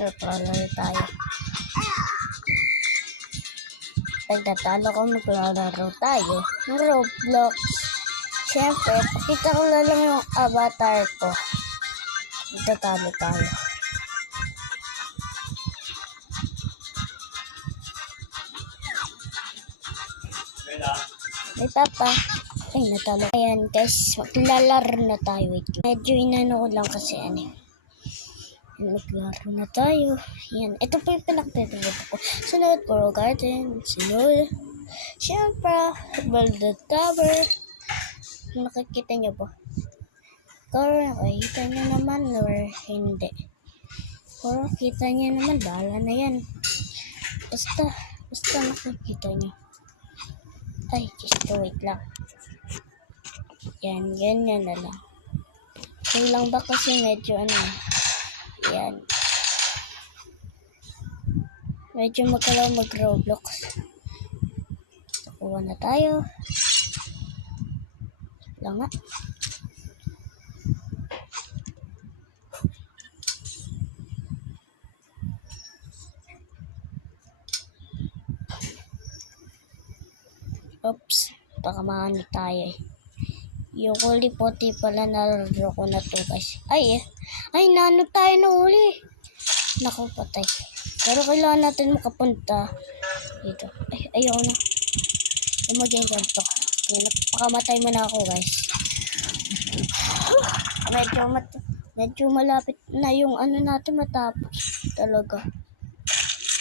Maglalaro tayo. Pag natalo ko, maglalaro tayo ng Roblox. Siyempre, pakita ko na lang yung avatar ko. Magtatalo tayo. Ay, Papa. Ay, natalo. Ayan, guys. Maglalaro na tayo. Wait. Medyo inano ko lang kasi maglaro na tayo. Yan. Ito po yung pinakatitulog ko. Sunod, Coral Garden. Sunod. Siyempre, Build the Tower. Nakikita niyo po. Kung nakikita niyo naman or hindi. Kung nakikita niyo naman, bahala na yan. Basta nakikita niyo. Ay, just wait lang. Yan, ganyan na lang. Yung lang ba kasi medyo yan. Medyo magkalaw mag-Roblox. Nakuha na tayo. Lang nga. Oops, baka maano tayo eh. Yung huli puti pala nalaro ko na to guys. Ay, naano tayo na huli. Naku, patay. Pero kailangan natin makapunta dito. Ay, ayaw na. Maging ganito. Napakamatay mo na ako guys. Medyo malapit na yung natin matapos talaga.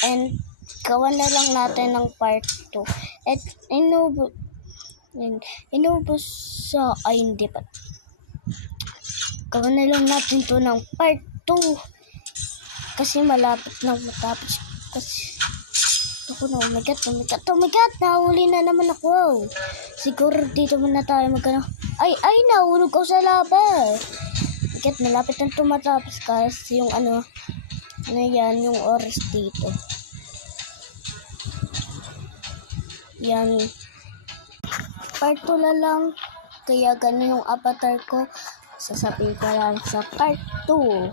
And gawa na lang natin ng part 2. At inubos sa hindi pa. Gawa na lang natin to ng part 2. Kasi malapit na matapos. Kasi ako na, oh my god, nahuli na naman ako. Siguro dito muna tayo magkano. Ay, nahulog ko sa lava. Bakit malapit na tumatapos kasi yung yan, yung oras dito. Yan. Part 2 na lang. Kaya ganun yung avatar ko. Sasabihin ko lang sa part 2.